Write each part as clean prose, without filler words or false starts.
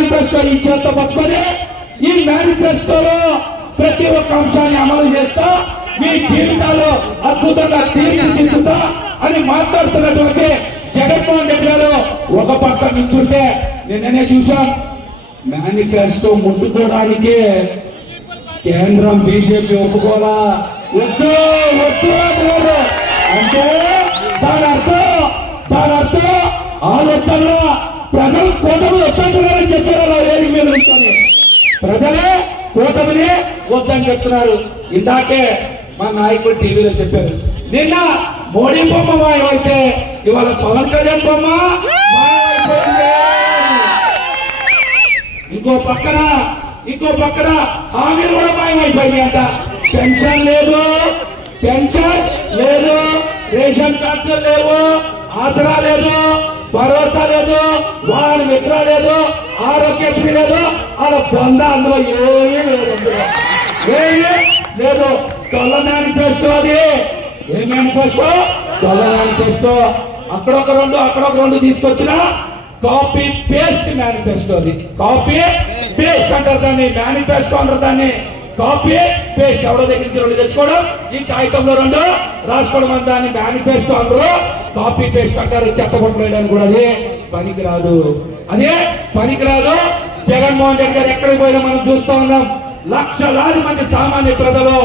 Manifesto ఈ చేత పట్టుకొని ఈ మేనిఫెస్టోలో ప్రతి ఒక్క అంశాన్ని అమలు చేస్తా మీ జీవితాల్లో అద్భుతంగా తీర్చిదిద్దుతా అని మాట్లాడుతున్నటువంటి జగన్మోహన్ రెడ్డి గారు ఒక పక్క నుంచుంటే నిన్ననే చూసాం మేనిఫెస్టో ముట్టుకోవడానికి కేంద్రం బీజేపీ ఒప్పుకోలా వద్దు వద్దు అంటున్నారు. అంటే దాని అర్థం ఆలోచనలో ప్రజలు కూటమిని వద్దంటున్నారని చెప్పారు. వేదిక మీద ఉంచుకొని ప్రజలే కూటమిని వద్దని చెప్తున్నారు. ఇందాకే మా నాయకుడు టీవీలో చెప్పారు, నిన్న మోడీ బొమ్మ మాయమైతే ఇవాళ పవన్ కళ్యాణ్ బొమ్మ మాయమైపోయింది. ఇంకో పక్కన హామీలు కూడా మాయమైపోయింది అంట. పెన్షన్ లేదు, రేషన్ కార్డులు లేవు, ఆసరా లేదు, భరోసా లేదు, వాహన మిత్ర లేదు, ఆరోగ్యశ్రీ లేదు, అలా పొంద అందులో ఏమీ లేదు. తొల్ల మేనిఫెస్టో అది ఏ మేనిఫెస్టో? తొల్ల మేనిఫెస్టో. అక్కడొక రెండు తీసుకొచ్చిన కాపీ పేస్ట్ మేనిఫెస్టో. అది కాపీ పేస్ట్ అంటారు దాన్ని, మేనిఫెస్టో అంటారు దాన్ని. కాపీ పేస్ట్ ఎవరో దగ్గర నుంచి రెండు తెచ్చుకోవడం, ఈ కాగితంలో రెండు రాసుకోవడం అని దాన్ని మేనిఫెస్టో అంటారు. కాపీ పేస్ట్ అంటారు. చెత్తబొట్లు వేయడానికి కూడా అదే పనికిరాదు. జగన్మోహన్ రెడ్డి గారు ఎక్కడికి పోయినా మనం చూస్తూ ఉన్నాం. లక్షలాది మంది సామాన్య ప్రజలు,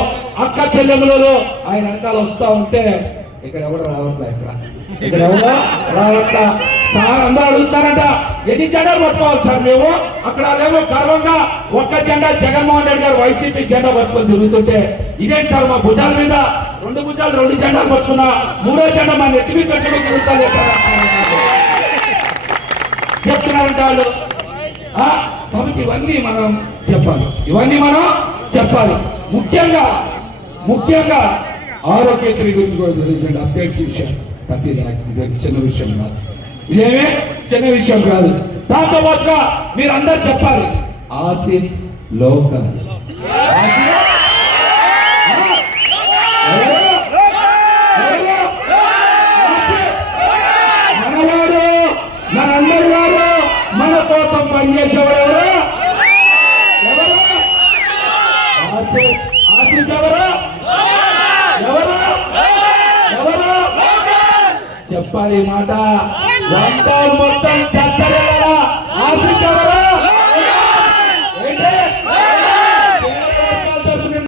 అక్క చెల్లెములు ఆయన వెనకాల వస్తూ ఉంటే ఇక్కడ ఎవరు రావట్లే. ఇక్కడ ఎవరో రావట్లా. సార్ అందరూ అడుగుతారంట, ఎన్ని జెండాలు పట్టుకోవాలి సార్ మేము? అక్కడ లేవో గర్వంగా ఒక్క జెండా జగన్మోహన్ రెడ్డి గారు వైసీపీ జెండా పట్టుకొని తిరుగుతుంటే, ఇదేంటి సార్ మా భుజాల మీద రెండు జెండాలు పట్టుకున్నా, మూడో జెండా మా నెత్తి మీద కట్టుకుని తిరుగుతారు చెప్తున్నారంట వాళ్ళు. కాబట్టి ఇవన్నీ మనం చెప్పాలి. ముఖ్యంగా ఆరోగ్యశ్రీ గురించి కూడా తెలిసిన అప్డేట్ చూశాం. 30 lakhs చిన్న విషయం కాదు, ఇదేమే చిన్న విషయం కాదు. దాంతో పాటుగా మీరు అందరు చెప్పాలి, ఆసిఫ్ లోకల్ మనవాడు, మనందరి వాడు, మన కోసం పనిచేసేవాడు ఎవరు? ఆసిఫ్ ఎవరు? చెప్పాలి మాట. మొత్తం చెత్తలేరా? ఆశించారా?